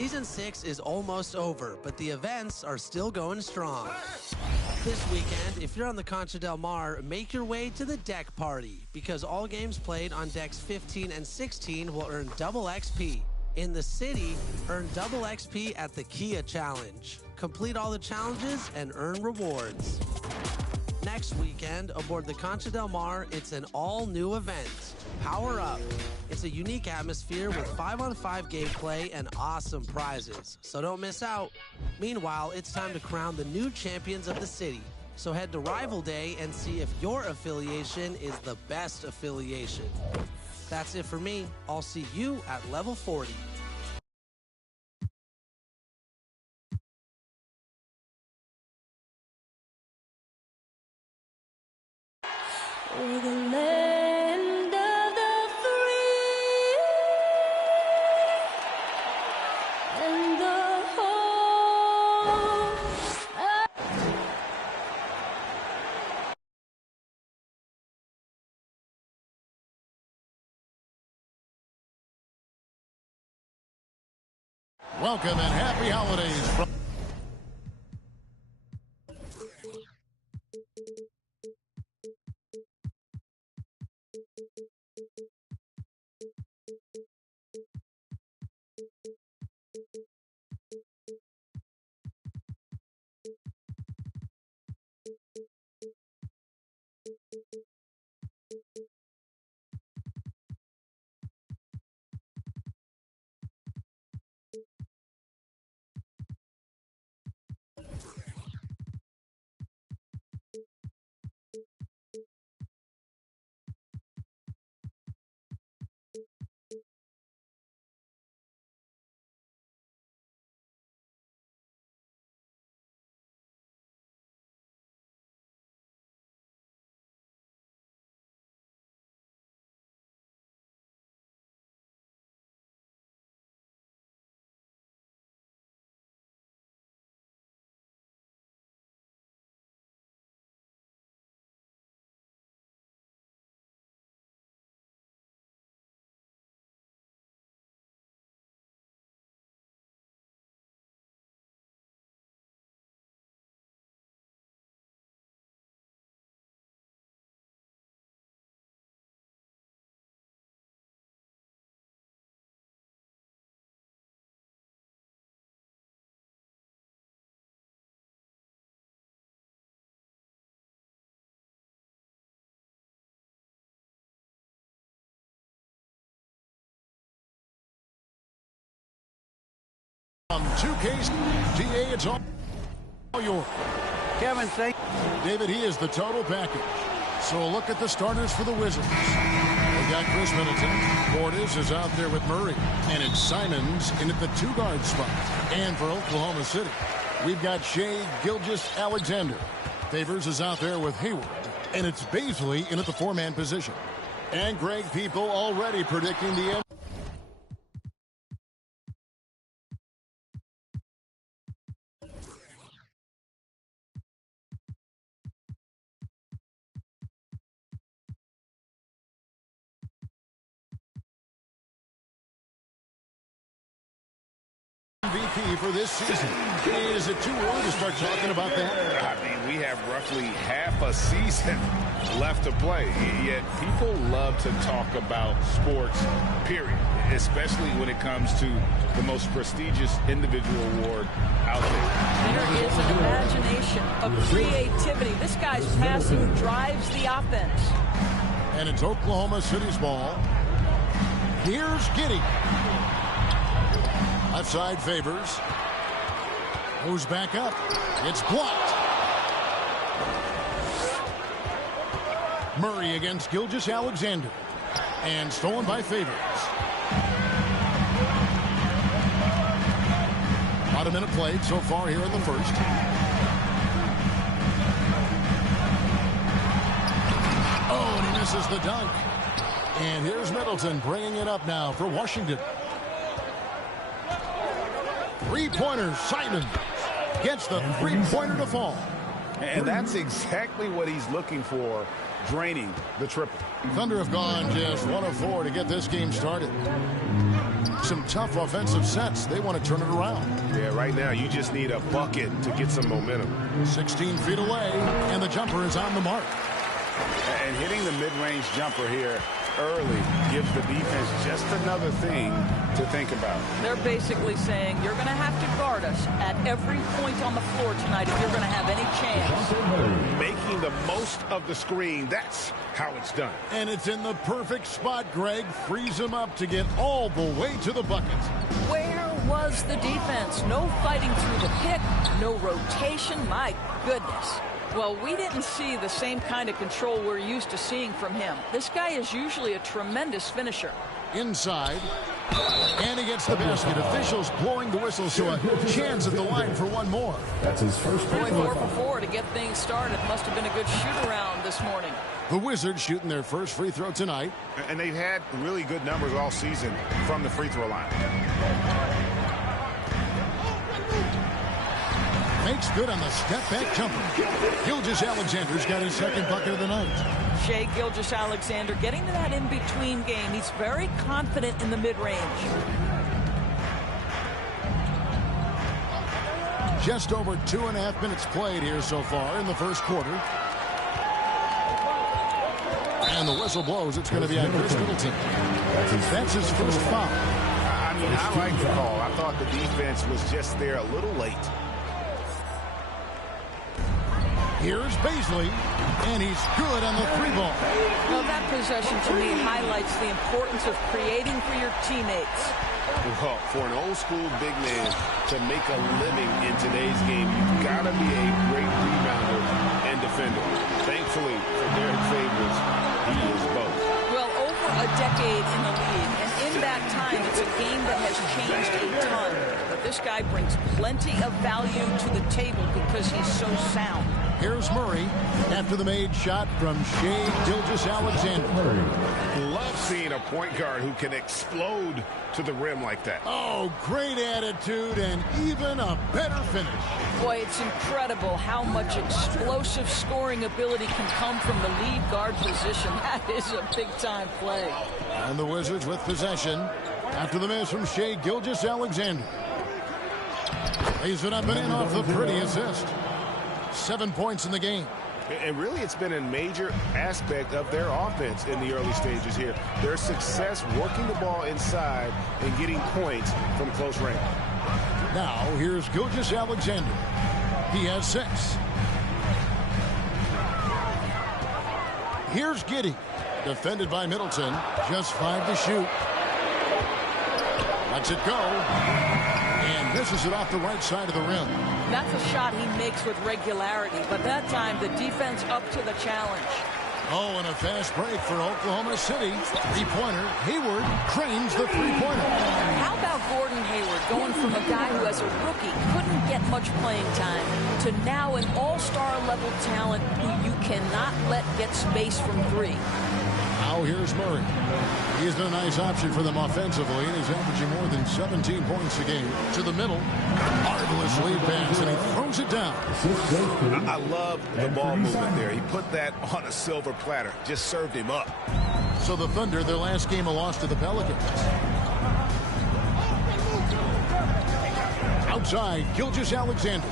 Season 6 is almost over, but the events are still going strong. This weekend, if you're on the Concha del Mar, make your way to the deck party, because all games played on decks 15 and 16 will earn double XP. In the city, earn double XP at the Kia Challenge. Complete all the challenges and earn rewards. Next weekend, aboard the Concha del Mar, it's an all-new event, Power Up. It's a unique atmosphere with 5-on-5 gameplay and awesome prizes, so don't miss out. Meanwhile, it's time to crown the new champions of the city. So head to Rival Day and see if your affiliation is the best affiliation. That's it for me. I'll see you at level 40. We're the land of the free and the home. Welcome and happy holidays from from 2K's GA. It's all yours. Kevin, thank David, he is the total package. So a look at the starters for the Wizards. They got Chris Middleton. Portis is out there with Murray. And it's Simons in at the two-guard spot. And for Oklahoma City, we've got Shea Gilgeous-Alexander. Favors is out there with Hayward. And it's Baisley in at the four-man position. And Greg People already predicting the end. MVP for this season. Is it too early to start talking about that? I mean, we have roughly half a season left to play, yet people love to talk about sports, period, especially when it comes to the most prestigious individual award out there. There is an imagination, a creativity. This guy's passing drives the offense. And it's Oklahoma City's ball. Here's Giddey. Left side Favors. Goes back up. It's blocked. Murray against Gilgeous-Alexander. And stolen by Favors. About a minute played so far here in the first. Oh, and he misses the dunk. And here's Middleton bringing it up now for Washington. Three-pointer, Simon gets the three-pointer to fall. And that's exactly what he's looking for, draining the triple. Thunder have gone just 1 of 4 to get this game started. Some tough offensive sets. They want to turn it around. Yeah, right now you just need a bucket to get some momentum. 16 feet away, and the jumper is on the mark. And hitting the mid-range jumper here early gives the defense just another thing to think about. They're basically saying you're going to have to guard us at every point on the floor tonight if you're going to have any chance. Making the most of the screen, that's how it's done. And it's in the perfect spot, Greg. Frees him up to get all the way to the bucket. Where was the defense? No fighting through the pick, no rotation. My goodness. Well, we didn't see the same kind of control we're used to seeing from him. This guy is usually a tremendous finisher. Inside, and he gets the basket. Officials blowing the whistle, so a chance at the line for one more. That's his first free Boy, throw. 4 for 4 to get things started. Must have been a good shoot-around this morning. The Wizards shooting their first free throw tonight. And they've had really good numbers all season from the free throw line. Makes good on the step-back jumper. Gilgeous-Alexander's got his second bucket of the night. Shai Gilgeous-Alexander getting to that in-between game. He's very confident in the mid-range. Just over 2.5 minutes played here so far in the first quarter. And the whistle blows. It's going to be on Chris Middleton. That's his first foul. I mean, I like the call. I thought the defense was just there a little late. Here's Baisley, and he's good on the three ball. Well, that possession to me highlights the importance of creating for your teammates. Well, for an old-school big man to make a living in today's game, you've got to be a great rebounder and defender. Thankfully, for Derek Favors, he is both. Well, over a decade in the league, and in that time, it's a game that has changed a ton. But this guy brings plenty of value to the table because he's so sound. Here's Murray after the made shot from Shai Gilgeous-Alexander. Love seeing a point guard who can explode to the rim like that. Oh, great attitude and even a better finish. Boy, it's incredible how much explosive scoring ability can come from the lead guard position. That is a big-time play. And the Wizards with possession after the miss from Shai Gilgeous-Alexander. Lays it up and in off the pretty assist. 7 points in the game. And really, it's been a major aspect of their offense in the early stages here. Their success working the ball inside and getting points from close range. Now, here's Gilgeous-Alexander. He has 6. Here's Giddey. Defended by Middleton. Just 5 to shoot. Lets it go. And misses it off the right side of the rim. That's a shot he makes with regularity, but that time the defense up to the challenge. Oh, and a fast break for Oklahoma City. Three-pointer. Hayward cranes the three-pointer. How about Gordon Hayward going from a guy who as a rookie couldn't get much playing time to now an all-star level talent who you cannot let get space from 3. Now here's Murray. He's been a nice option for them offensively, and he's averaging more than 17 points a game. To the middle. Marvelous lead pass, and he throws it down. I love the ball movement there. He put that on a silver platter. Just served him up. So the Thunder, their last game, a loss to the Pelicans. Outside, Gilgeous-Alexander.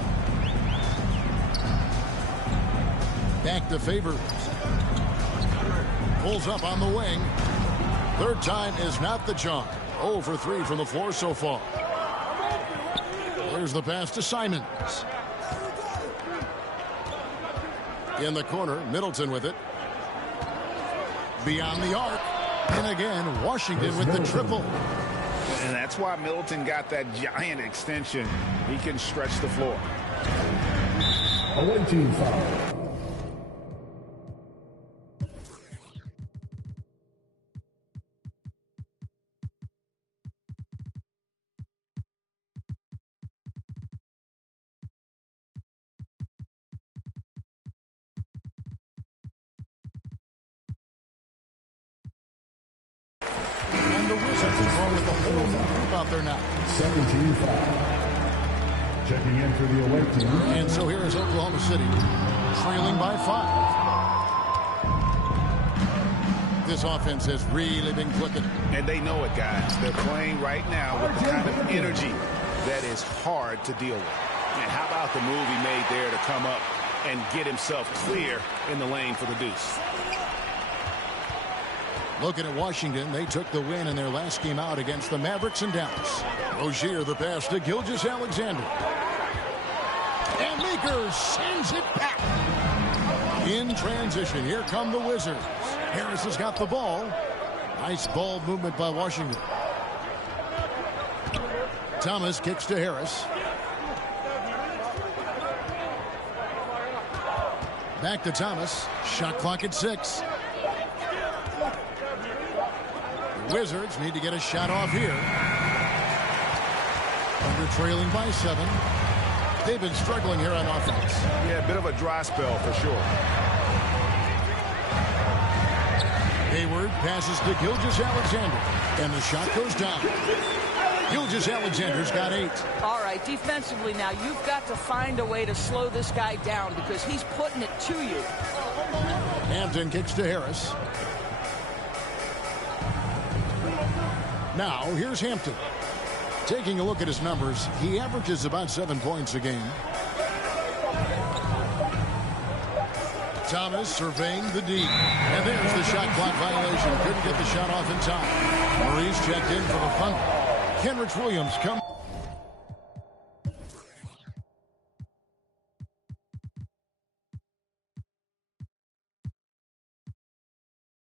Back to Favors. Pulls up on the wing. Third time is not the charm. 0 for 3 from the floor so far. There's the pass to Simons. In the corner, Middleton with it. Beyond the arc. And again, Washington with the triple. And that's why Middleton got that giant extension. He can stretch the floor. Away team foul. And the Wizards are going with the whole group out there now. 17 foul. Checking in for the away team. And so here is Oklahoma City, trailing by 5. this offense has really been clicking. And they know it, guys. They're playing right now with the kind of energy that is hard to deal with. And how about the move he made there to come up and get himself clear in the lane for the deuce? Looking at Washington, they took the win in their last game out against the Mavericks in Dallas. Rozier, the pass to Gilgeous-Alexander. And Maker sends it back. In transition, here come the Wizards. Harris has got the ball. Nice ball movement by Washington. Thomas kicks to Harris. Back to Thomas. Shot clock at 6. The Wizards need to get a shot off here. Under trailing by 7. They've been struggling here on offense. Yeah, a bit of a dry spell for sure. Hayward passes to Gilgeous-Alexander. And the shot goes down. Gilgeous-Alexander's got 8. All right, defensively now, you've got to find a way to slow this guy down because he's putting it to you. Hampton kicks to Harris. Now, here's Hampton. Taking a look at his numbers, he averages about 7 points a game. Thomas surveying the D. And there's the shot clock violation. Couldn't get the shot off in time. Murray's checked in for the Thunder. Kenrich Williams comes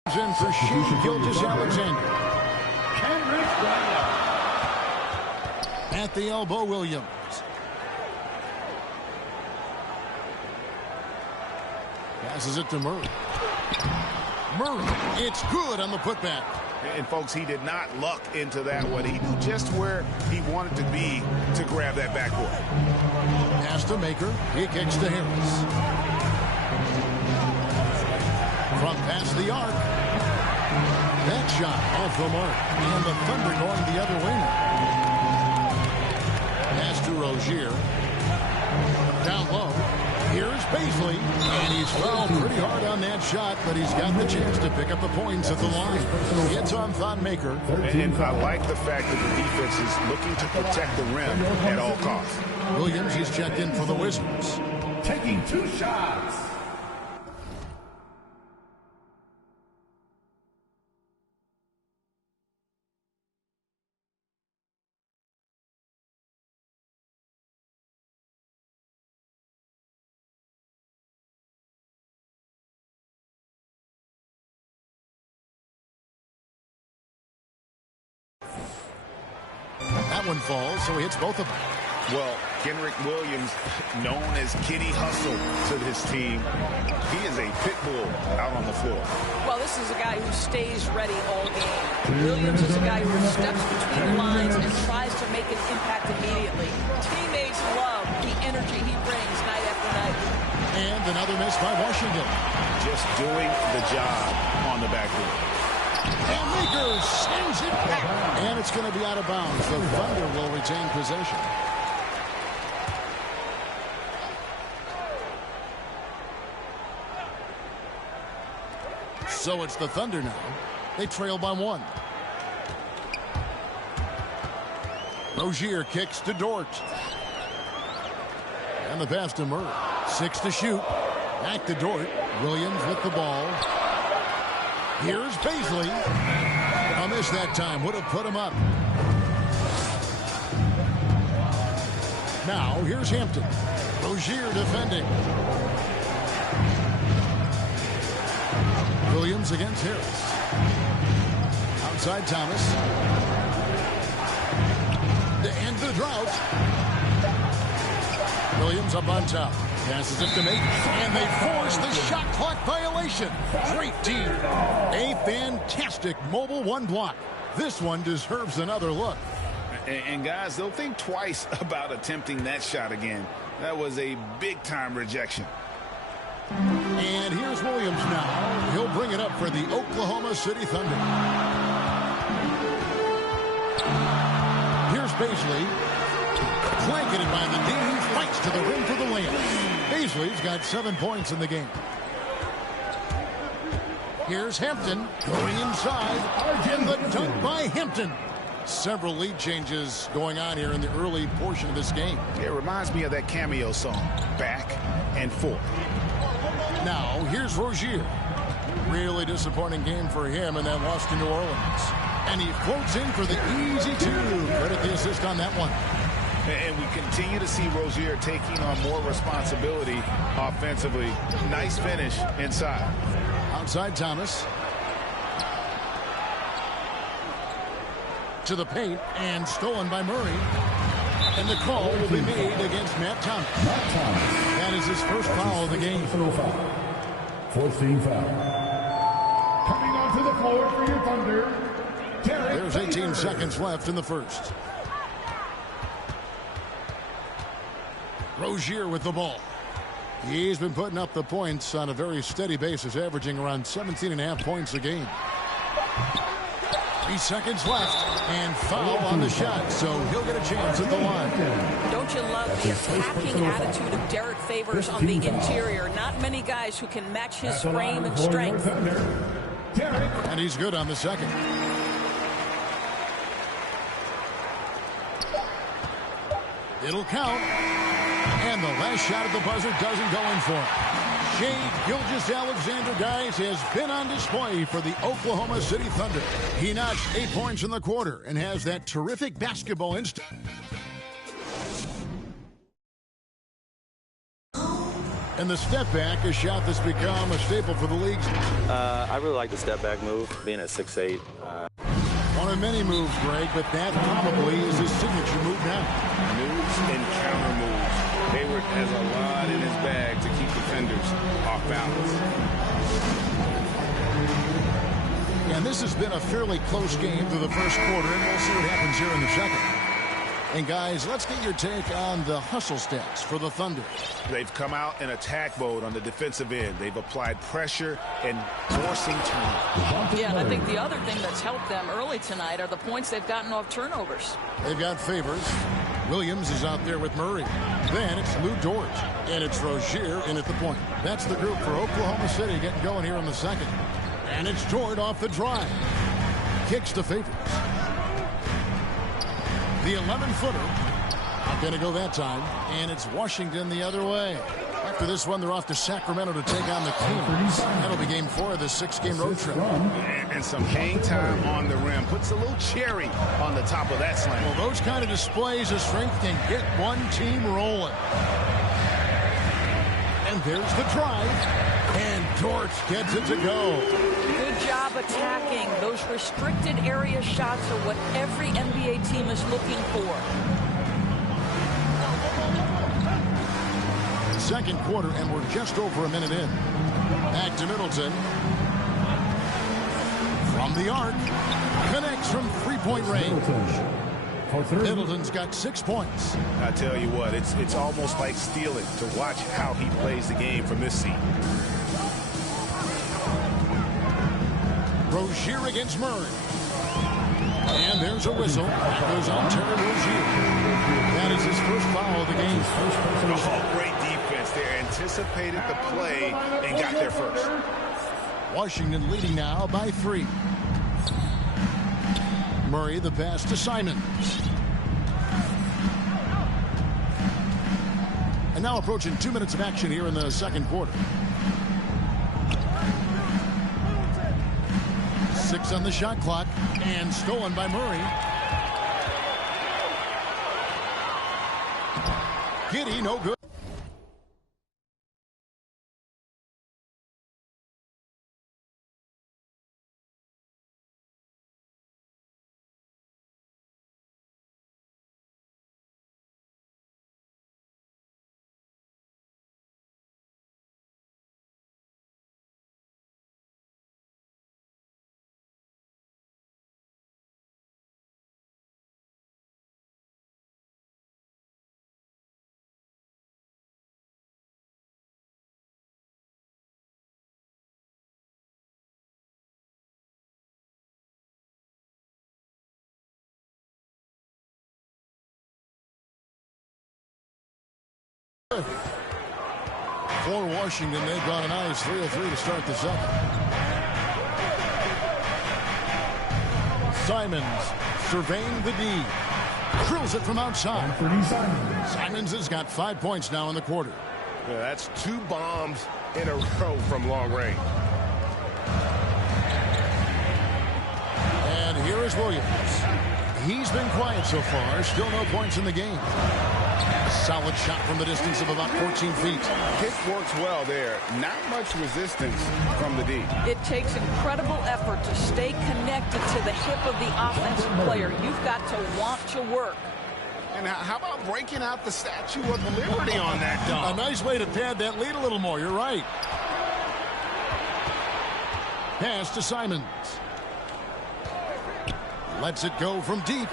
in for Shea Gilgeous-Alexander. At the elbow, Williams. Passes it to Murray. Murray, it's good on the putback. And, folks, he did not luck into that one. He knew just where he wanted to be to grab that backboard. Pass to Maker. He kicks to Harris. From past the arc. That shot off the mark. And the Thunder going the other way now. Pass to Rozier. Down low. Here's Paisley, and he's fouled pretty hard on that shot, but he's got the chance to pick up the points at the line. It's on Thon Maker. And I like the fact that the defense is looking to protect the rim at all costs. Williams, he's checked in for the Wizards. Taking 2 shots. That one falls, so he hits both of them. Well, Kenrich Williams, known as Kitty Hustle to his team, he is a pit bull out on the floor. Well, this is a guy who stays ready all game. Williams is a guy who steps between the lines and tries to make an impact immediately. Teammates love the energy he brings night after night. And another miss by Washington. Just doing the job on the backboard. And Maker sends it back. And it's going to be out of bounds. The Thunder will retain possession. So it's the Thunder now. They trail by 1. Rozier kicks to Dort. And the pass to Murray. 6 to shoot. Back to Dort. Williams with the ball. Here's Paisley. A miss that time. Would have put him up. Now, here's Hampton. Rozier defending. Williams against Harris. Outside Thomas. To end the drought. Williams up on top. Passes it to Maker. And they force the shot clock violation. Great team. A fantastic mobile 1 block. This one deserves another look. And guys, they'll think twice about attempting that shot again. That was a big-time rejection. And here's Williams now. He'll bring it up for the Oklahoma City Thunder. Here's Paisley. Blanketed by the D. Fights to the rim for the layup. Paisley's got 7 points in the game. Here's Hampton going inside, and the dunk by Hampton. Several lead changes going on here in the early portion of this game. It reminds me of that cameo song, Back and Forth. Now, here's Rozier. Really disappointing game for him in that loss to New Orleans. And he floats in for the easy two. Credit the assist on that one. And we continue to see Rozier taking on more responsibility offensively. Nice finish inside. Outside Thomas. To the paint and stolen by Murray. And the call will be made against Matt Thomas. That is his first foul of the game. Fourth team foul. Coming onto the floor for your Thunder. There's 18 seconds left in the first. Rozier with the ball. He's been putting up the points on a very steady basis, averaging around 17.5 points a game. 3 seconds left, and foul on the shot, so he'll get a chance at the line. Don't you love the attacking attitude of Derek Favors on the interior? Not many guys who can match his frame and strength. And he's good on the second. It'll count. And the last shot at the buzzer doesn't go in for him. Shai Gilgeous-Alexander, guys, has been on display for the Oklahoma City Thunder. He notched 8 points in the quarter and has that terrific basketball instinct. And the step back, a shot that's become a staple for the league. I really like the step back move, being at 6'8". One of many moves, Greg, but that probably is his signature move now. Moves and counter moves. Hayward has a lot in his bag to keep defenders off balance. And this has been a fairly close game through the first quarter, and we'll see what happens here in the second. And guys, let's get your take on the hustle stats for the Thunder. They've come out in attack mode on the defensive end. They've applied pressure and forcing turnovers. Yeah, and I think the other thing that's helped them early tonight are the points they've gotten off turnovers. They've got Favors. Williams is out there with Murray. Then it's Lou Dort. And it's Rozier in at the point. That's the group for Oklahoma City getting going here in the second. And it's Dort off the drive. Kicks to Favors. The 11-footer. Not going to go that time. And it's Washington the other way. After this one, they're off to Sacramento to take on the Kings. That'll be game 4 of the 6-game road trip. And some hang time on the rim. Puts a little cherry on the top of that slam. Well, those kind of displays of strength can get one team rolling. And there's the drive. And Dort gets it to go. Good job attacking. Those restricted area shots are what every NBA team is looking for. Second quarter, and we're just over a minute in. Back to Middleton. From the arc. Connects from three-point range. Middleton's got 6 points. I tell you what, it's almost like stealing to watch how he plays the game from this seat. Rozier against Murray. And there's a whistle. That goes on Terry Rozier. That is his first foul of the game. Oh, great defense there. Anticipated the play and got there first. Washington leading now by 3. Murray the pass to Simons. And now approaching 2 minutes of action here in the second quarter. 6 on the shot clock, and stolen by Murray. Giddey, no good. For Washington, they've got a nice 3-of-3 to start the second. Simons surveying the D. Drills it from outside. Simons has got 5 points now in the quarter. Yeah, that's 2 bombs in a row from long range. And here is Williams. He's been quiet so far. Still no points in the game. Solid shot from the distance of about 14 feet. Kick works well there. Not much resistance from the D. It takes incredible effort to stay connected to the hip of the offensive player. You've got to want to work. And how about breaking out the Statue of Liberty on that dunk? A nice way to pad that lead a little more. You're right. Pass to Simons. Lets it go from deep.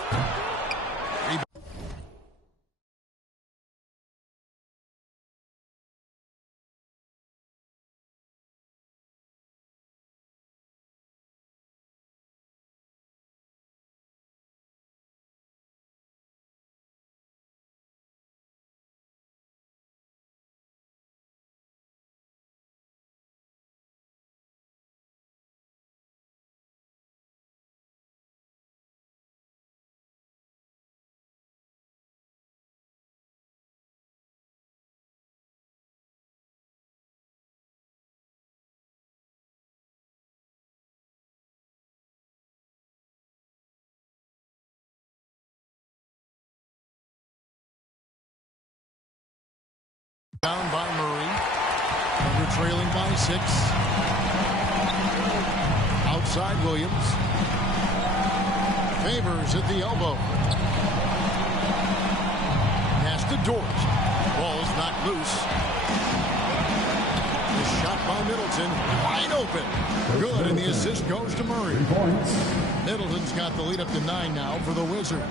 Down by Murray. Under trailing by 6. Outside Williams. Favors at the elbow. Pass to Dort. Ball's knocked loose. The shot by Middleton. Wide open. Good, and the assist goes to Murray. 3 points. Middleton's got the lead up to 9 now for the Wizards.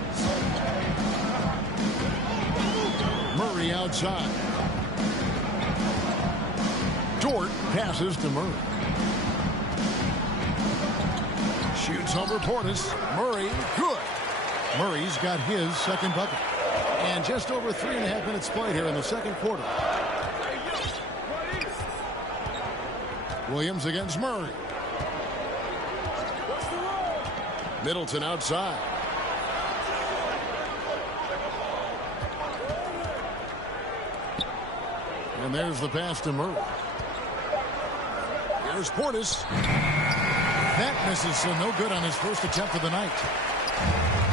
Murray outside. Dort passes to Murray. Shoots over Portis. Murray, good. Murray's got his second bucket. And just over 3.5 minutes played here in the second quarter. Williams against Murray. Middleton outside. And there's the pass to Murray. Here's Portis. That misses, so no good on his first attempt of the night.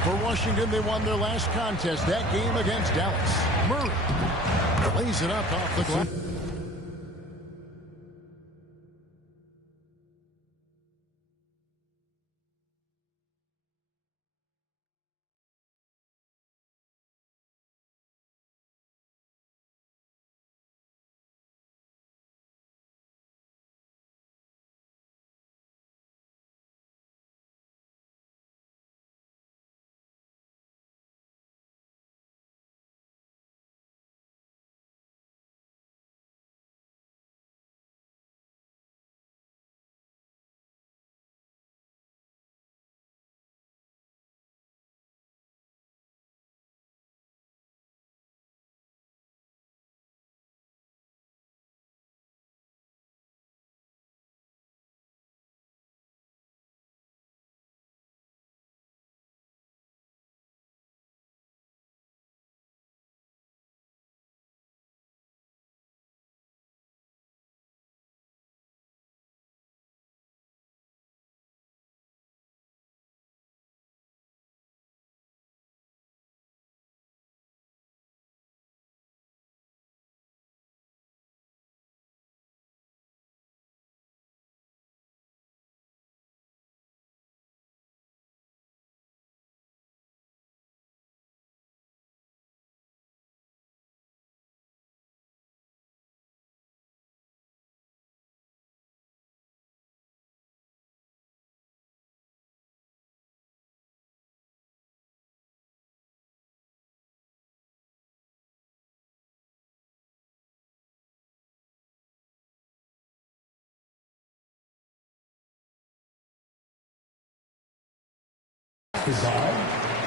For Washington, they won their last contest, that game against Dallas. Murray lays it up off the glass.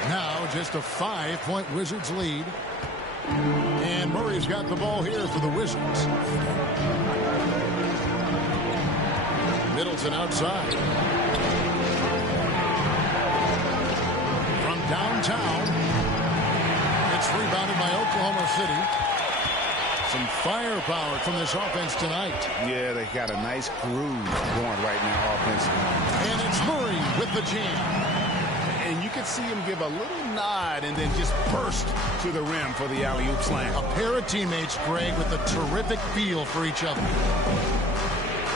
Now just a 5-point Wizards lead. And Murray's got the ball here for the Wizards. Middleton outside. downtown. It's rebounded by Oklahoma City. Some firepower from this offense tonight. Yeah, they got a nice groove going right now offensively. And it's Murray with the jam. And you can see him give a little nod and then just burst to the rim for the alley-oop slam. A pair of teammates, Greg, with a terrific feel for each other.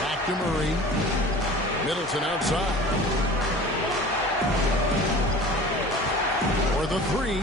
Back to Murray. Middleton outside. For the three.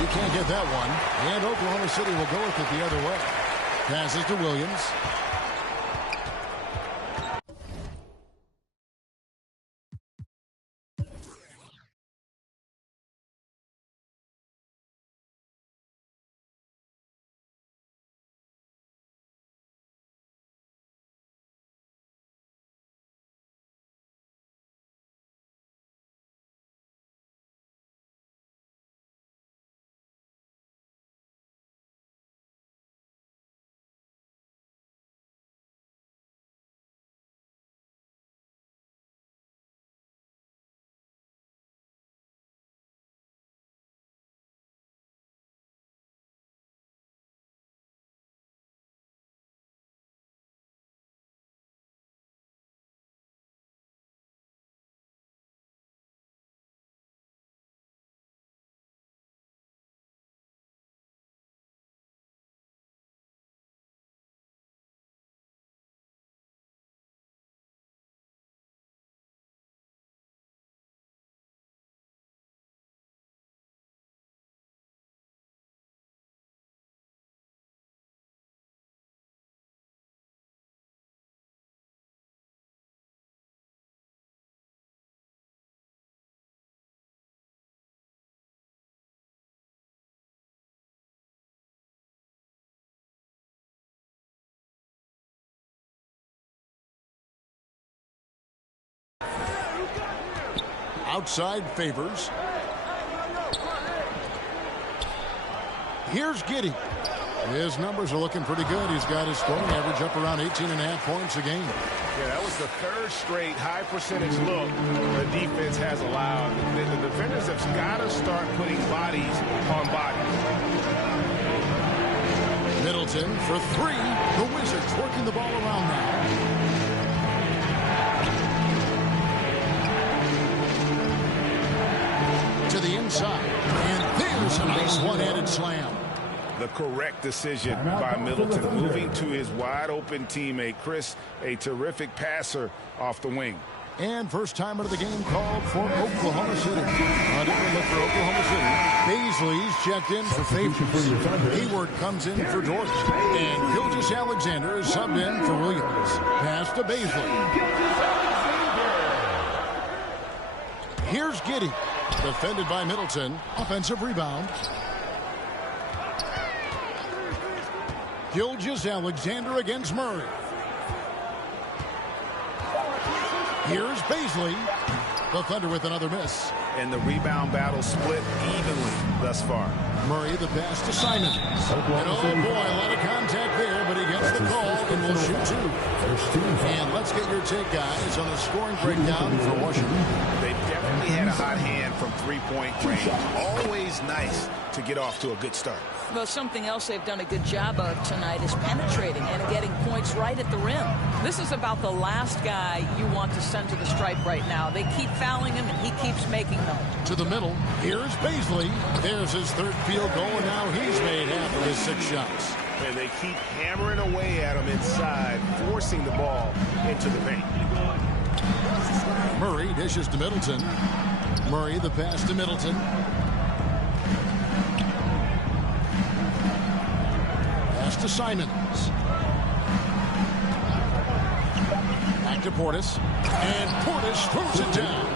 You can't get that one. And Oklahoma City will go with it the other way. Passes to Williams. Outside Favors. Here's Giddey. His numbers are looking pretty good. He's got his scoring average up around 18.5 points a game. Yeah, that was the third straight high percentage look the defense has allowed. The defenders have got to start putting bodies on bodies. Middleton for three. The Wizards working the ball around now. To the inside. And there's a nice one-handed slam. The correct decision by Middleton, moving to his wide-open teammate, Chris, a terrific passer off the wing. And first timer of the game called for Oklahoma City. On different look for Oklahoma City. Baisley's checked in for Favors. Hayward comes in for Dort. And Gilgeous-Alexander is subbed in for Williams. Pass to Baisley. Here's Giddey. Defended by Middleton. Offensive rebound. Gilgeous-Alexander against Murray. Here's Baisley. The Thunder with another miss. And the rebound battle split evenly thus far. Murray, the pass to Simons. And oh boy, a lot of contact there, but he gets the call and will shoot two. And let's get your take, guys, on the scoring breakdown for Washington. They definitely had a hot hand from three-point range. Always nice to get off to a good start. Well, something else they've done a good job of tonight is penetrating and getting points right at the rim. This is about the last guy you want to send to the stripe right now. They keep fouling him, and he keeps making them. To the middle. Here's Baisley. There's his third field goal, and now he's made half of his 6 shots. And they keep hammering away at him inside, forcing the ball into the paint. Murray dishes to Middleton. Murray, the pass to Middleton. Pass to Simons. Back to Portis. And Portis throws it down.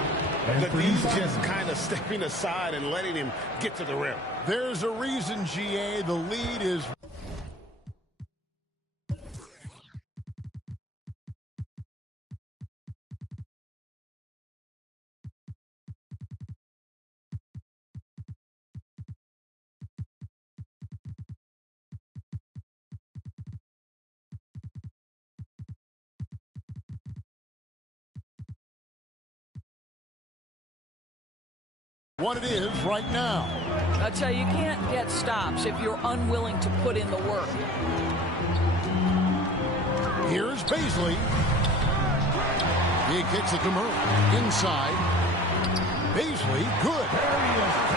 But he's just kind of stepping aside and letting him get to the rim. There's a reason, GA. The lead is... what it is right now. I tell you, you can't get stops if you're unwilling to put in the work. Here's Baisley. He kicks it to Murray. Inside. Baisley, good.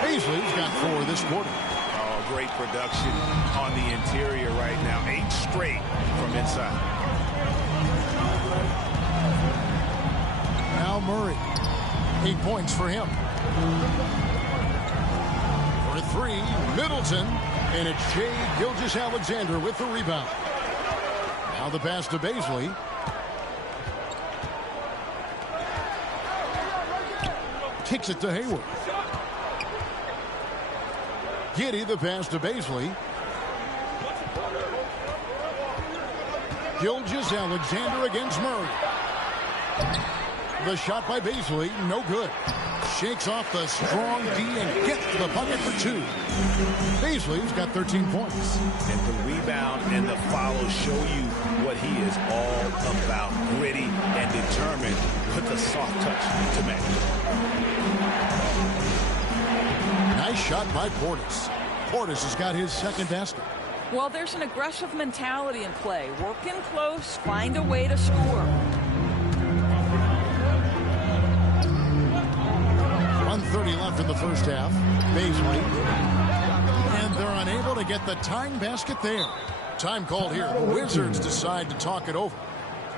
Baisley's got 4 this quarter. Oh, great production on the interior right now. 8 straight from inside. Now Murray. 8 points for him. For 3, Middleton. And it's Shai Gilgeous-Alexander with the rebound. Now the pass to Baisley. Kicks it to Hayward. Giddey, the pass to Baisley. Gilgeous-Alexander against Murray. The shot by Baisley, no good. Shakes off the strong D and gets to the bucket for 2. Baisley's got 13 points. And the rebound and the follow show you what he is all about. Gritty and determined with the soft touch to make. Nice shot by Portis. Portis has got his second basket. Well, there's an aggressive mentality in play. Work in close, find a way to score. 1:30 left in the first half. Baisley. And they're unable to get the tying basket there. Time called here. The Wizards decide to talk it over.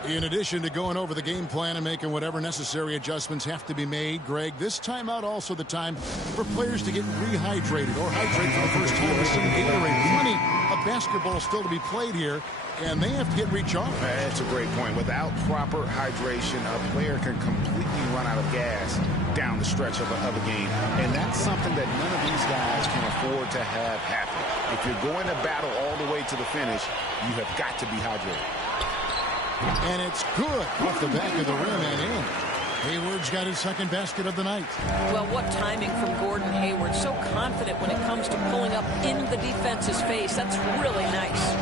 In addition to going over the game plan and making whatever necessary adjustments have to be made, Greg, this timeout also the time for players to get rehydrated or hydrate for the first time with some Gatorade. Plenty of basketball still to be played here, and they have to get recharged. That's a great point. Without proper hydration, a player can completely run out of gas down the stretch of a game. And that's something that none of these guys can afford to have happen. If you're going to battle all the way to the finish, you have got to be hydrated. And it's good off the back of the rim and in. Hayward's got his second basket of the night. Well, what timing from Gordon Hayward. So confident when it comes to pulling up in the defense's face. That's really nice.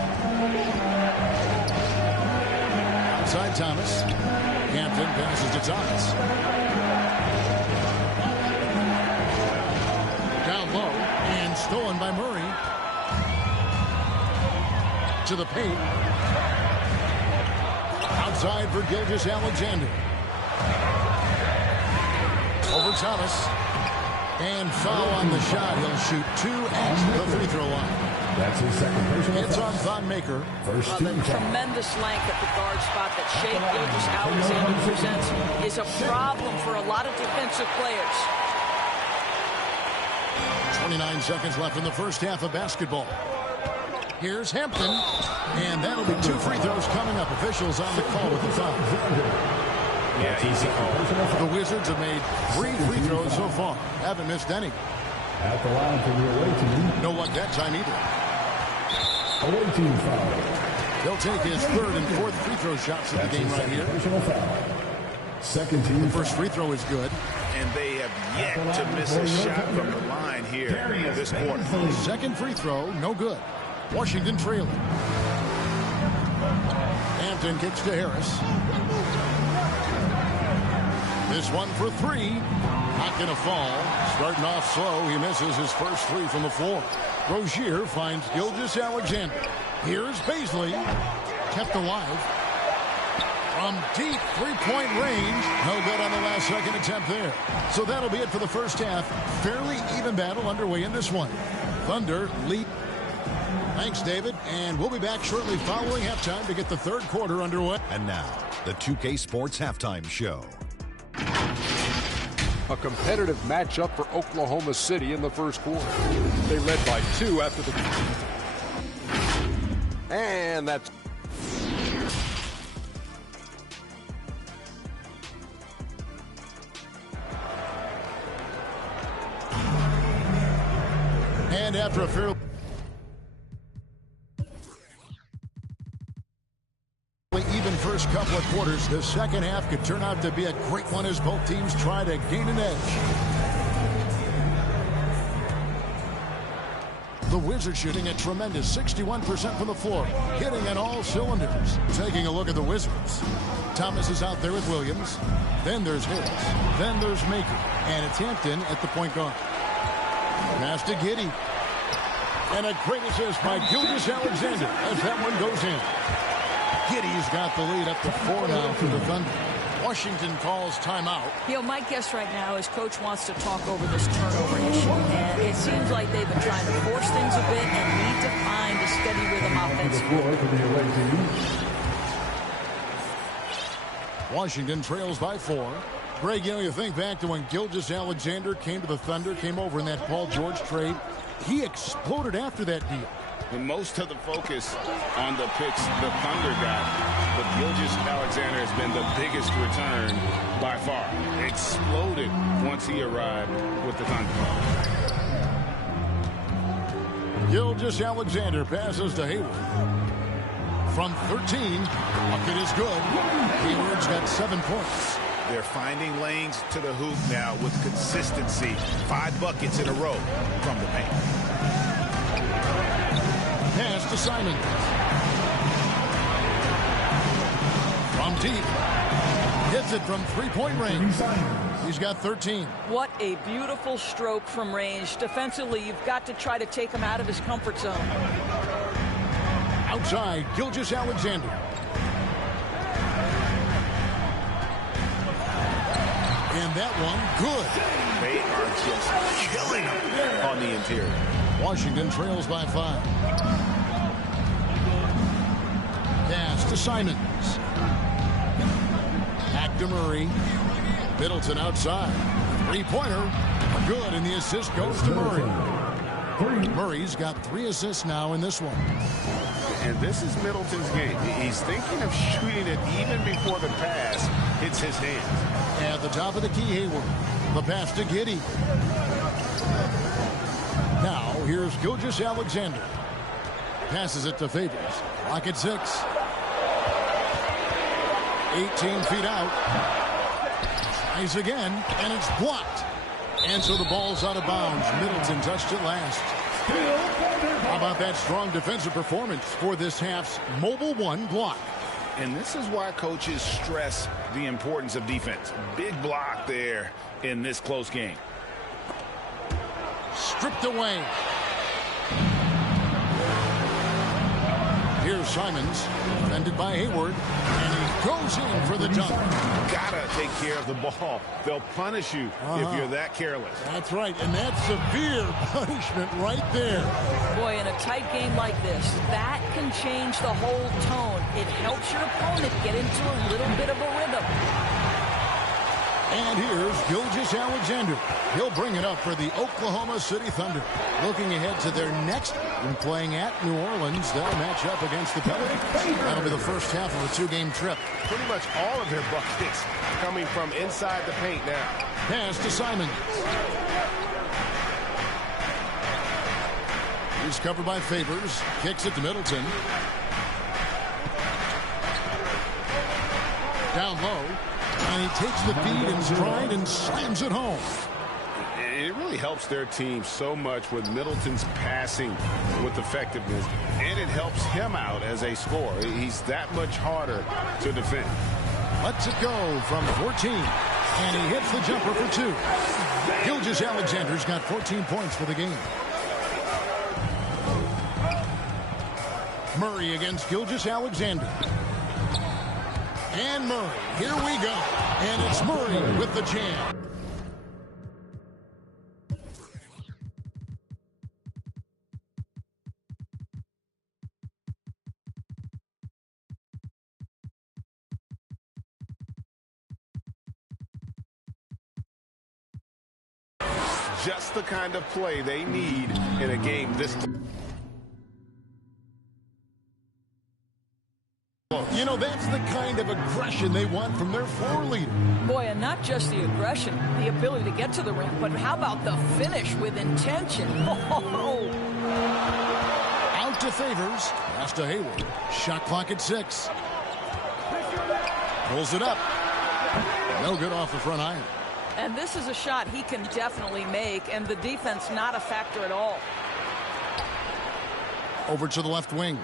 Outside Thomas. Hampton passes to Thomas. Down low and stolen by Murray. To the paint. Outside for Gilgeous-Alexander. Over Thomas. And foul on the shot. He'll shoot 2 at the free throw line. That's his second personal It's foul. on Von Maker. First The team foul. tremendous length at the guard spot that Shea Gilgeous-Alexander presents is a problem for a lot of defensive players. 29 seconds left in the first half of basketball. Here's Hampton. And that'll be 2 free throws coming up. Officials on the call with the foul. Yeah, easy call. The Wizards have made 3 free throws so far. Haven't missed any. At the line for the away team. No luck that time either. Away team foul. He'll take his 3rd and 4th free throw shots of the game right here. Personal foul. Second team. The first free throw is good. And they have yet to miss a shot from the line here this quarter. Second free throw, no good. Washington trailing. Hampton kicks to Harris. This one for 3. Not going to fall. Starting off slow, he misses his first 3 from the floor. Rozier finds Gilgeous-Alexander. Here's Baisley. Kept alive. From deep three-point range. No good on the last second attempt there. So that'll be it for the first half. Fairly even battle underway in this one. Thunder lead. Thanks, David. And we'll be back shortly following halftime to get the third quarter underway. And now, the 2K Sports Halftime Show. A competitive matchup for Oklahoma City in the first quarter. They led by 2 after the... And that's... And after a fairly even first couple of quarters, the second half could turn out to be a great one as both teams try to gain an edge. The Wizards shooting a tremendous 61% from the floor, hitting on all cylinders. Taking a look at the Wizards. Thomas is out there with Williams. Then there's Harris. Then there's Maker. And it's Hampton at the point guard. Pass to Giddey. And a great assist by Gilgeous-Alexander as that one goes in. Giddey's got the lead up to 4 now for the Thunder. Washington calls timeout. You know, my guess right now is Coach wants to talk over this turnover issue. And it seems like they've been trying to force things a bit and need to find a steady rhythm offensively. Washington trails by 4. Greg, you know, you think back to when Gilgeous-Alexander came to the Thunder, came over in that Paul George trade. He exploded after that deal. And most of the focus on the picks the Thunder got, but Gilgeous-Alexander has been the biggest return by far. Exploded once he arrived with the Thunder. Gilgeous-Alexander passes to Hayward. From 13, bucket is good. Hayward's got 7 points. They're finding lanes to the hoop now with consistency. 5 buckets in a row from the paint. Pass to Simon. From deep. Hits it from three-point range. He's got 13. What a beautiful stroke from range. Defensively, you've got to try to take him out of his comfort zone. Outside, Gilgeous-Alexander. And that one, good. They are just killing him on the interior. Washington trails by 5. Pass to Simons. Back to Murray. Middleton outside. Three-pointer. Good, and the assist goes to Murray. Murray's got 3 assists now in this one. And this is Middleton's game. He's thinking of shooting it even before the pass hits his hands. At the top of the key, Hayward. The pass to Giddey. Now, here's Gilgeous-Alexander. Passes it to Favors. Clock at 6. 18 feet out. Tries again, and it's blocked. And so the ball's out of bounds. Middleton touched it last. How about that strong defensive performance for this half's mobile one block? And this is why coaches stress the importance of defense. Big block there in this close game. Stripped away. Here's Simons, defended by Hayward, and he goes in for the dunk. Gotta take care of the ball. They'll punish you if you're that careless. That's right, and that's severe punishment right there. Boy, in a tight game like this, that can change the whole tone. It helps your opponent get into a little bit of a rhythm. And here's Gilgeous-Alexander. He'll bring it up for the Oklahoma City Thunder. Looking ahead to their next and playing at New Orleans. They'll match up against the Pelicans. That'll be the first half of a two-game trip. Pretty much all of their buckets coming from inside the paint now. Pass to Simons. He's covered by Favors. Kicks it to Middleton. Down low. And he takes the feed in stride and slams it home. It really helps their team so much with Middleton's passing with effectiveness, and it helps him out as a scorer. He's that much harder to defend. Lets it go from 14, and he hits the jumper for 2. Gilgeous-Alexander's got 14 points for the game. Murray against Gilgeous-Alexander. And Murray, here we go. And it's Murray with the jam. Just the kind of play they need in a game this. You know, that's the kind of aggression they want from their floor leader. Boy, and not just the aggression, the ability to get to the rim, but how about the finish with intention? Oh. Out to Favors. Pass to Hayward. Shot clock at 6. Pulls it up. No good off the front iron. And this is a shot he can definitely make, and the defense not a factor at all. Over to the left wing.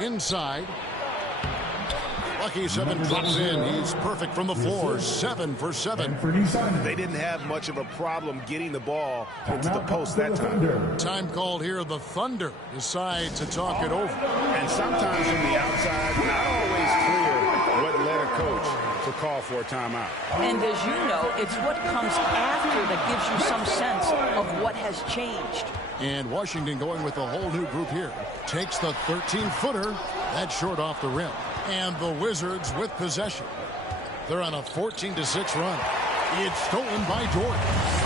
Inside. Lucky 7 drops in. He's perfect from the floor. 7 for 7. They didn't have much of a problem getting the ball into the post that time. Time called here. The Thunder decide to talk it over. And sometimes from the outside, not always clear what led a coach to call for a timeout. And as you know, it's what comes after that gives you some sense of what has changed. And Washington going with a whole new group here. Takes the 13-footer. That's short off the rim. And the Wizards with possession. They're on a 14-6 run. It's stolen by Dort.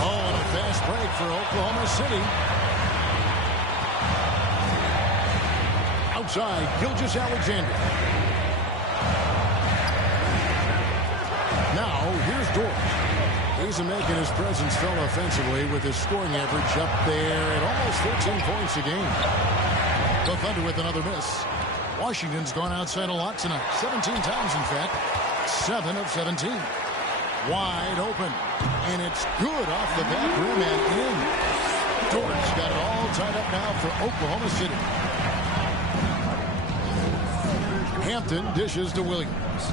Oh, and a fast break for Oklahoma City. Outside, Gilgeous-Alexander. Now, here's Dort. He's making his presence felt offensively with his scoring average up there at almost 14 points a game. The Thunder with another miss. Washington's gone outside a lot tonight. 17 times, in fact. 7 of 17. Wide open. And it's good off the back rim and in. Dort's got it all tied up now for Oklahoma City. Hampton dishes to Williams.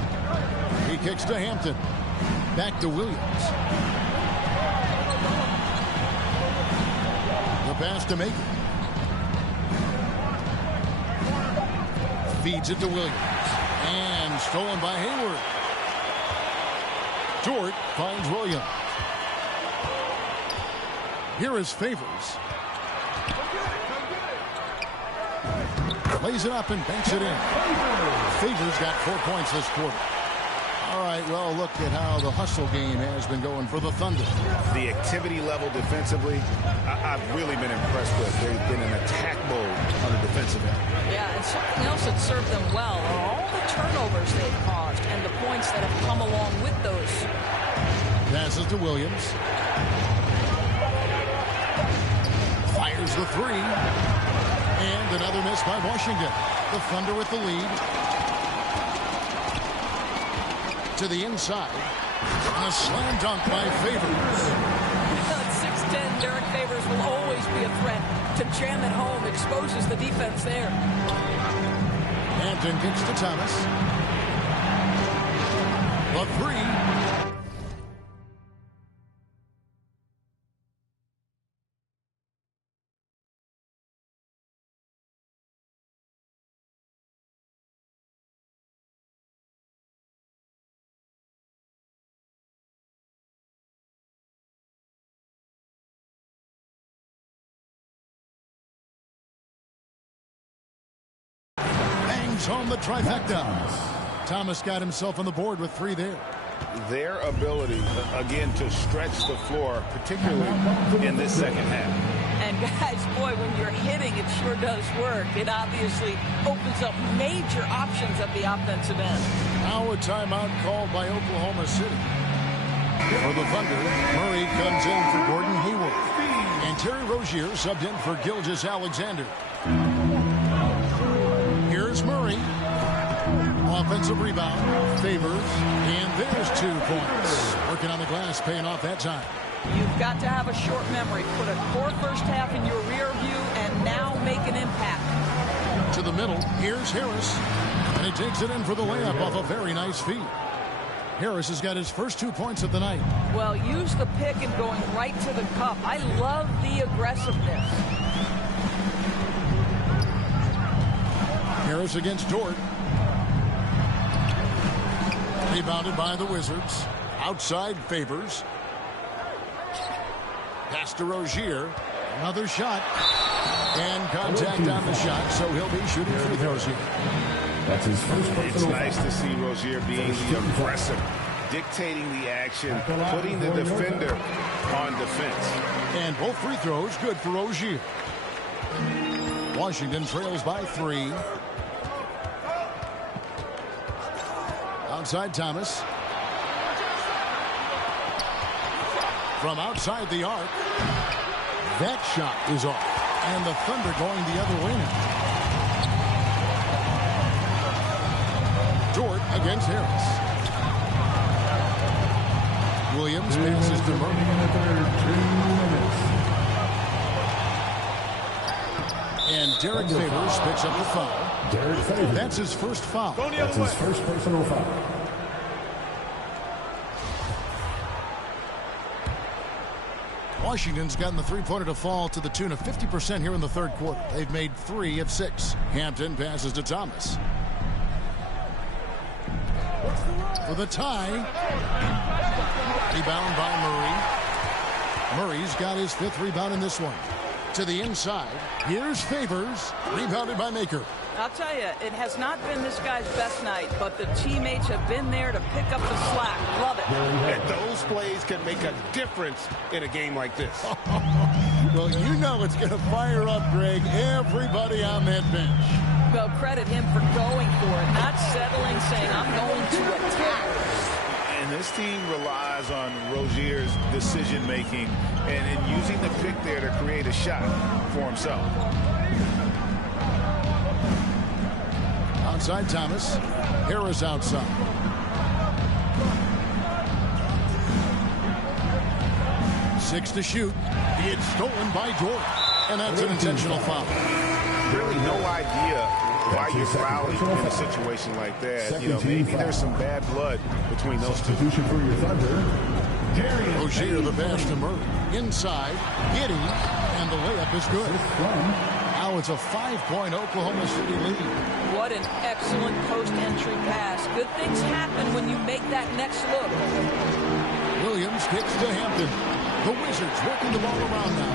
He kicks to Hampton. Back to Williams. The pass to Maker. Feeds it to Williams. And stolen by Hayward. Dort finds Williams. Here is Favors. Lays it up and banks it in. Favors got 4 points this quarter. All right, well, look at how the hustle game has been going for the Thunder. The activity level defensively, I've really been impressed with. They've been in attack mode on the defensive end. Yeah, and something else that served them well are all the turnovers they've caused and the points that have come along with those. Passes to Williams. Fires the 3. And another miss by Washington. The Thunder with the lead. To the inside. And a slam dunk by Favors. At 6'10", Derek Favors will always be a threat to jam it home. Exposes the defense there. Hampton gets to Thomas. The three. On the trifecta. Thomas got himself on the board with 3 there. Their ability, again, to stretch the floor, particularly in this second half. And guys, boy, when you're hitting, it sure does work. It obviously opens up major options at the offensive end. Now a timeout called by Oklahoma City. For the Thunder, Murray comes in for Gordon Hayward. And Terry Rozier subbed in for Gilgeous Alexander. Here's Murray. Offensive rebound. Favors. And there's 2 points. Working on the glass, paying off that time. You've got to have a short memory. Put a core first half in your rear view and now make an impact. To the middle. Here's Harris. And he takes it in for the layup off a very nice feed. Harris has got his first 2 points of the night. Well, use the pick and going right to the cup. I love the aggressiveness. Harris against Dort. Rebounded by the Wizards. Outside Favors. Pass to Rozier. Another shot. And contact on the shot, so he'll be shooting free throws here. That's his first personal. It's nice to see Rozier being the aggressive, dictating the action, putting the defender on defense. And both free throws good for Rozier. Washington trails by 3. Outside Thomas. From outside the arc. That shot is off. And the Thunder going the other way now. Dort against Harris. Williams passes to Murray. And Derek Favors picks up the foul. Derek Favors. That's his first foul. That's his first personal foul. Washington's gotten the three-pointer to fall to the tune of 50% here in the third quarter. They've made 3 of 6. Hampton passes to Thomas. For the tie. Rebound by Murray. Murray's got his 5th rebound in this one. To the inside. Here's Favors. Rebounded by Maker. I'll tell you, it has not been this guy's best night, but the teammates have been there to pick up the slack. Love it. And those plays can make a difference in a game like this. Well, you know it's going to fire up, Greg, everybody on that bench. Well, credit him for going for it, not settling, saying, I'm going to attack. And this team relies on Rozier's decision-making and using the pick there to create a shot for himself. Outside Thomas. Harris outside. Six to shoot. It's stolen by Dort. And that's an intentional foul. Really no idea why you're fouling in a situation like that. You know, maybe there's some bad blood between those two. Substitution for your Thunder. Rozier the pass to Murray. Inside. Hitting. And the layup is good. Now it's a 5-point Oklahoma City lead. What an excellent post-entry pass. Good things happen when you make that next look. Williams kicks to Hampton. The Wizards working the ball around now.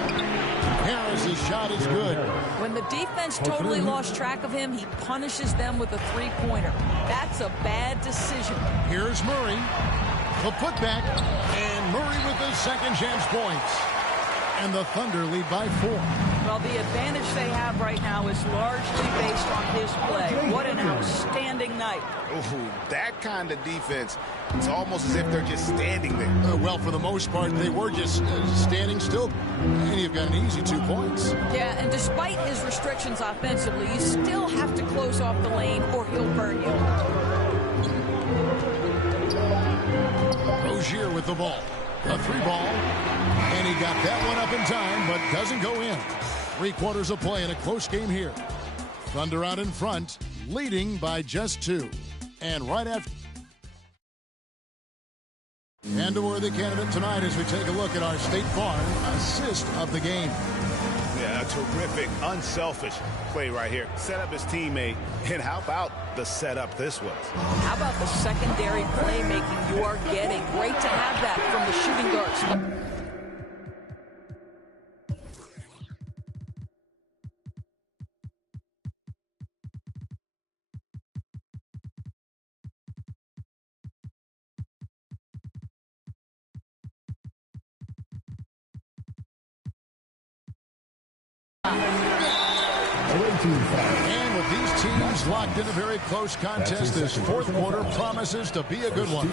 Harris's shot is good. When the defense totally lost track of him, he punishes them with a three-pointer. That's a bad decision. Here's Murray. The putback. And Murray with his second chance points. And the Thunder lead by 4. Well, the advantage they have right now is largely based on his play. What an outstanding night. Ooh, that kind of defense, it's almost as if they're just standing there. Well, for the most part, they were just standing still. And you've got an easy 2 points. Yeah, and despite his restrictions offensively, you still have to close off the lane or he'll burn you. with the ball. A 3-ball. And he got that one up in time, but doesn't go in. 3 quarters of play in a close game here. Thunder out in front, leading by just 2. And right after... And a worthy candidate tonight as we take a look at our State Farm assist of the game. Yeah, a terrific, unselfish play right here. Set up his teammate, and how about the setup this was? How about the secondary playmaking you are getting? Great to have that from the shooting guards. And with these teams locked in a very close contest, this fourth quarter promises to be a good one.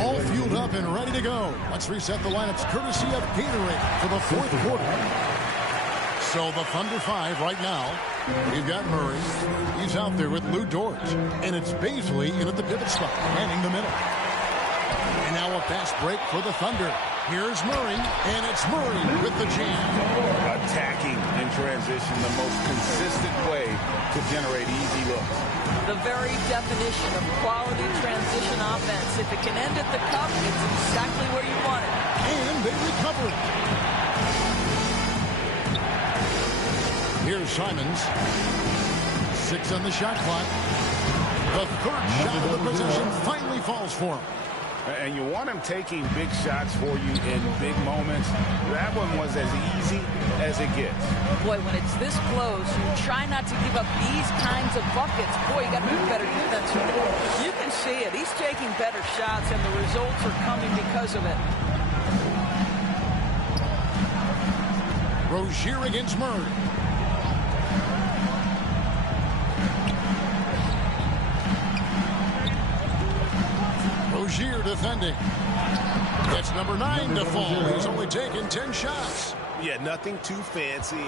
All fueled up and ready to go. Let's reset the lineups courtesy of Gatorade for the fourth quarter. So the Thunder 5 right now. We've got Murray. He's out there with Lou Dort. And it's Baisley in at the pivot spot, manning the middle. And now a fast break for the Thunder. Here's Murray, and it's Murray with the jam. Attacking in transition, the most consistent way to generate easy looks. The very definition of quality transition offense. If it can end at the cup, it's exactly where you want it. And they recover it. Here's Simons. 6 on the shot clock. The third shot of the possession finally falls for him. And you want him taking big shots for you in big moments. That one was as easy as it gets. Boy, when it's this close, you try not to give up these kinds of buckets. Boy, you got to be better defensively. You can see it. He's taking better shots, and the results are coming because of it. Rozier against Murray. Rozier defending. That's number 9 to fall. He's only taken 10 shots. Yeah, nothing too fancy.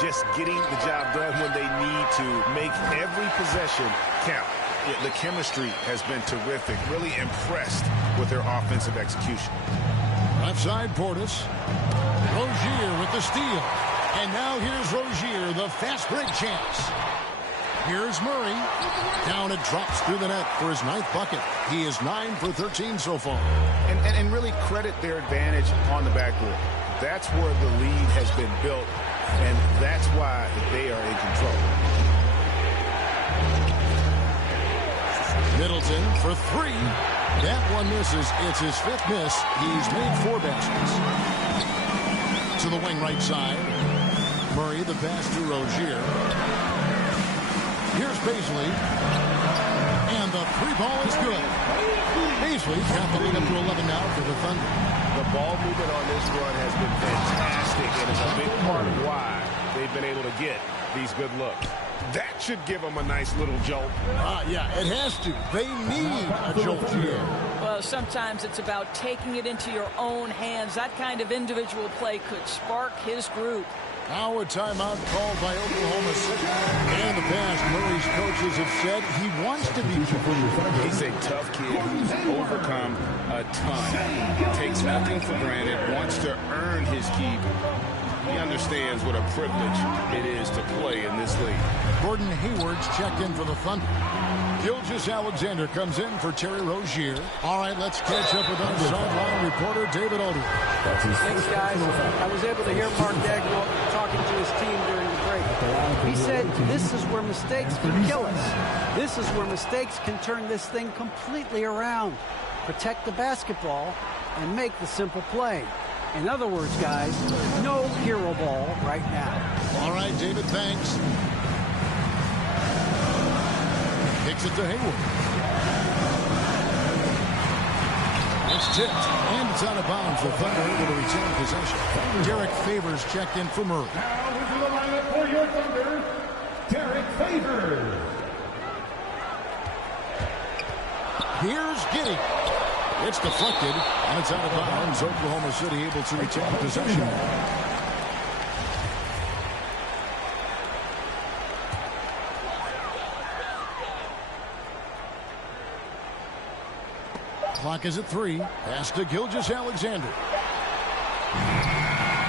Just getting the job done when they need to. Make every possession count. Yeah, the chemistry has been terrific. Really impressed with their offensive execution. Left side, Portis. Rozier with the steal. And now here's Rozier, the fast break chance. Here's Murray. Down it drops through the net for his 9th bucket. He is 9 for 13 so far. And really credit their advantage on the backboard. That's where the lead has been built, and that's why they are in control. Middleton for 3. That one misses. It's his 5th miss. He's made 4 baskets. To the wing right side. Murray, the pass to Rozier. Here's Baisley. And the 3-ball is good. Baisley's got the lead up to 11 now for the Thunder. The ball movement on this run has been fantastic, and it's a big part of why they've been able to get these good looks. That should give them a nice little jolt. Yeah, it has to. They need a jolt here. Well, sometimes it's about taking it into your own hands. That kind of individual play could spark his group. Now a timeout called by Oklahoma City. In the past, Murray's coaches have said he wants to be He's a tough kid who's overcome a ton. Takes nothing for granted, wants to earn his keep. He understands what a privilege it is to play in this league. Gordon Hayward's checked in for the Thunder. Gilgeous Alexander comes in for Terry Rozier. All right, let's catch up with our sideline reporter, David Aldridge. Thanks, guys. I was able to hear Mark Dagnall talking to his team during the break. He said, this is where mistakes can kill us. This is where mistakes can turn this thing completely around. Protect the basketball and make the simple play. In other words, guys, no hero ball right now. All right, David, thanks. Kicks it to Hayward. It's tipped, and it's out of bounds. The Thunder able to retain possession. Derek Favors checked in for Murray. Now into the lineup for your Thunder, Derek Favors. Here's Giddey. It's deflected, and it's out of bounds. Oklahoma City able to retain possession. Clock is at 3. Pass to Gilgeous-Alexander.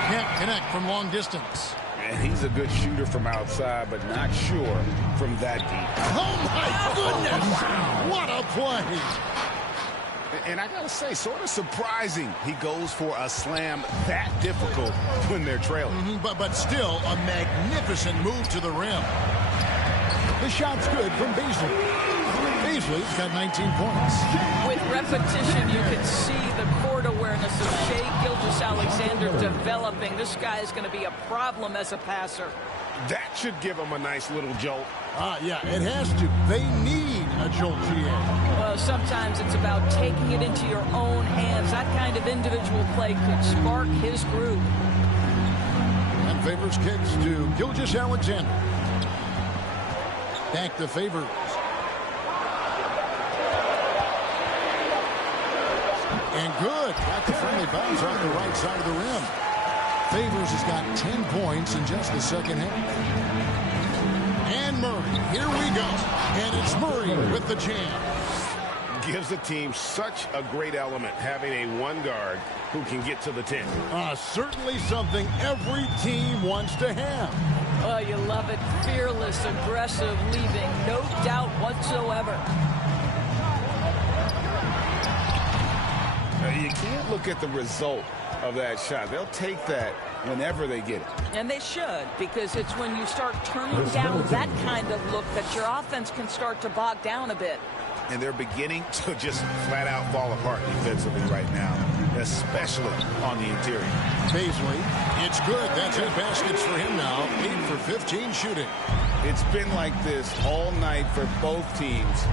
Can't connect from long distance. And he's a good shooter from outside, but not sure from that deep. Oh, my goodness! What a play! And I got to say, sort of surprising he goes for a slam that difficult when they're trailing. But still, a magnificent move to the rim. The shot's good from Beasley. Beasley's got 19 points. With repetition, you can see the court awareness of Shai Gilgeous-Alexander developing. This guy is going to be a problem as a passer. That should give him a nice little jolt. Yeah, it has to. They need a jolt, GA. Well, sometimes it's about taking it into your own hands. That kind of individual play could spark his groove. And Favors kicks to Gilgeous-Alexander. Back to Favors. And good. Got the friendly bounce off the right side of the rim. Favors has got 10 points in just the second half. And Murray, here we go. And it's Murray with the jam. Gives the team such a great element having a one guard who can get to the 10. Certainly something every team wants to have. Oh, you love it. Fearless, aggressive, leaving no doubt whatsoever. You can't look at the result of that shot. They'll take that whenever they get it. And they should, because it's when you start turning down that kind of look that your offense can start to bog down a bit. And they're beginning to just flat out fall apart defensively right now, especially on the interior. Beasley, it's good. That's 8 baskets for him now. 8 for 15 shooting. It's been like this all night for both teams.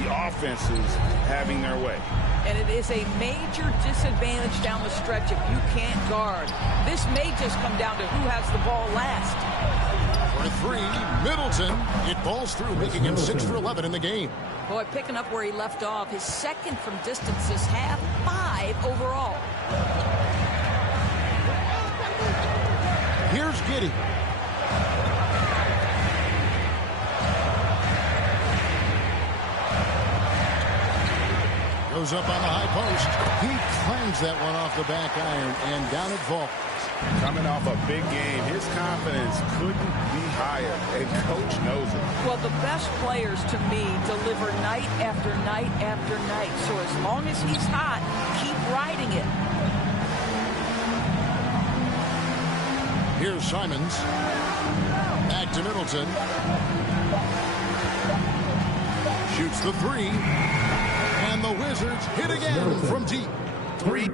The offenses having their way. And it is a major disadvantage down the stretch if you can't guard. This may just come down to who has the ball last. For 3, Middleton. It balls through, making him 6 for 11 in the game. Boy, picking up where he left off. His second from distance this half, 5 overall. Here's Giddey. Goes up on the high post. He clangs that one off the back iron, and down it falls. Coming off a big game, his confidence couldn't be higher, and coach knows it. Well, the best players, to me, deliver night after night after night. So as long as he's hot, keep riding it. Here's Simons. Back to Middleton. Shoots the 3. And the Wizards hit again from deep. 3.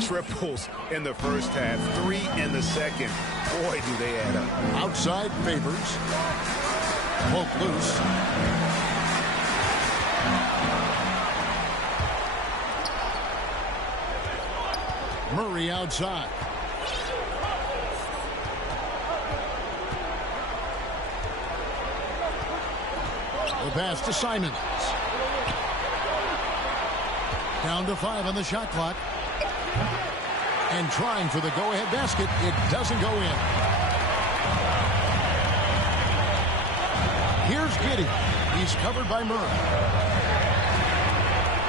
Triples in the first half, 3 in the second. Boy, do they add up. Outside Favors. Poke loose. Murray outside. The pass to Simons. Down to 5 on the shot clock. And trying for the go-ahead basket. It doesn't go in. Here's Giddey. He's covered by Murray.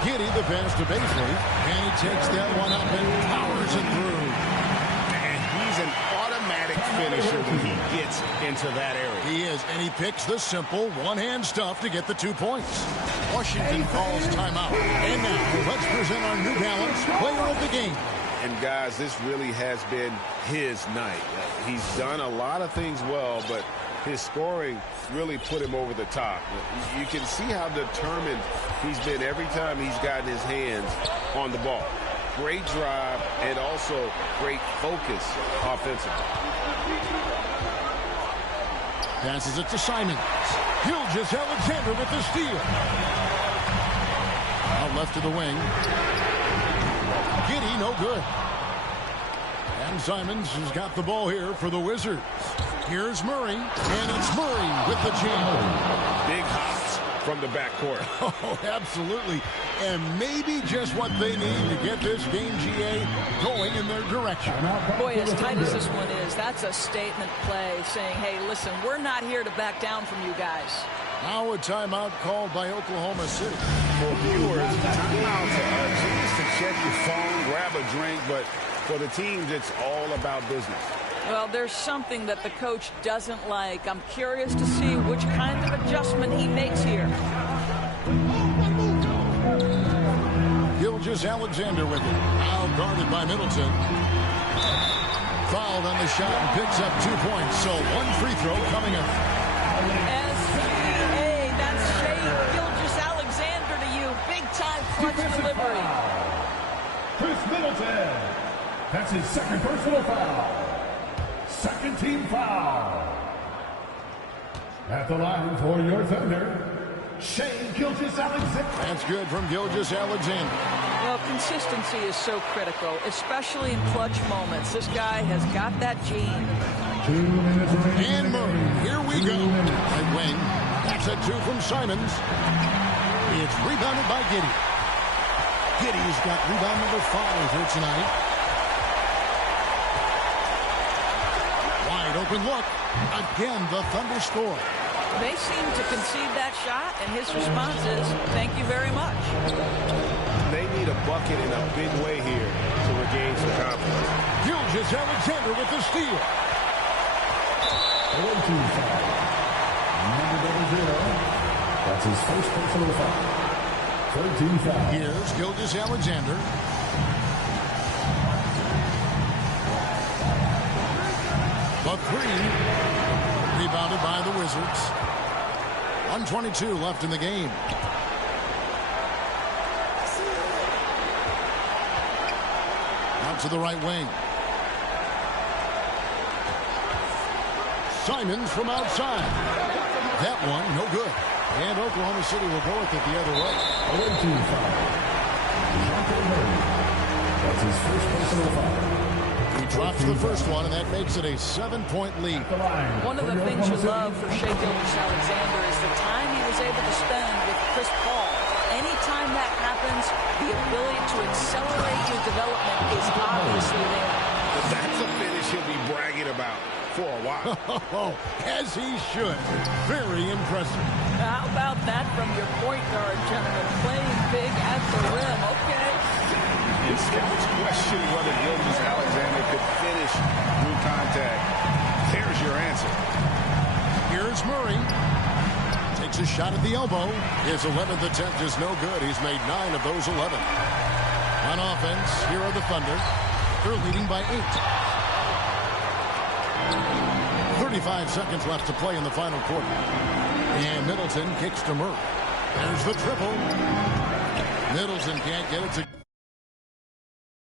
Giddey, the pass to Beasley. And he takes that one up and powers it through. And he's an automatic finisher when he gets into that area. He is, and he picks the simple one-hand stuff to get the 2 points. Washington calls timeout. And now, let's present our New Balance player of the game. And guys, this really has been his night. He's done a lot of things well, but his scoring really put him over the top. You can see how determined he's been every time he's gotten his hands on the ball. Great drive and also great focus offensively. Passes it to Simons. Gilgeous-Alexander with the steal. Out left to the wing. Giddey, no good. And Simons has got the ball here for the Wizards. Here's Murray, and it's Murray with the jam. Big hops from the backcourt. Oh, absolutely. And maybe just what they need to get this game, GA, going in their direction. Boy, as tight as this one is, that's a statement play saying, hey, listen, we're not here to back down from you guys. Now a timeout called by Oklahoma City. For viewers, timeouts are a chance to check your phone, grab a drink, but for the teams, it's all about business. Well, there's something that the coach doesn't like. I'm curious to see which kind of adjustment he makes here. Gilgeous-Alexander with it. Now guarded by Middleton. Fouled on the shot and picks up 2 points. So one free throw coming up. SGA, that's Shea Gilgeous-Alexander to you. Big time clutch delivery. Chris Middleton. That's his second personal foul. Second team foul. At the line for your Thunder, Shea Gilgeous-Alexander. That's good from Gilgeous-Alexander. Well, consistency is so critical, especially in clutch moments. This guy has got that gene. 2 minutes remaining. And Murray, here we go. Right wing. That's a 2 from Simons. It's rebounded by Giddey. Giddey's got rebound number 5 here tonight. Wide open look. Again, the Thunder score. They seem to concede that shot, and his response is, thank you very much. They need a bucket in a big way here to regain some confidence. Gilgeous-Alexander with the steal. 14 foul. Number 0. That's his first personal foul. 13 foul. Here's Gilgeous-Alexander. The 3. Rebounded by the Wizards. 1:22 left in the game. Out to the right wing. Simons from outside. That one, no good. And Oklahoma City will go with it the other way. 18 foul. That's his first personal foul. He drops the first one, and that makes it a 7-point lead. One of the things you love for Shea Gilgeous-Alexander is the time he was able to spend with Chris Paul. Anytime that happens, the ability to accelerate your development is obviously there. That's a finish he'll be bragging about for a while. As he should. Very impressive. How about that from your point guard, gentlemen? Playing big at the rim. Okay. And scouts question whether Gilgeous-Alexander could finish through contact. There's your answer. Here's Murray. Takes a shot at the elbow. His 11th attempt is no good. He's made 9 of those 11. On offense, here are the Thunder. They're leading by 8. 35 seconds left to play in the final quarter. And Middleton kicks to Murray. There's the triple. Middleton can't get it to...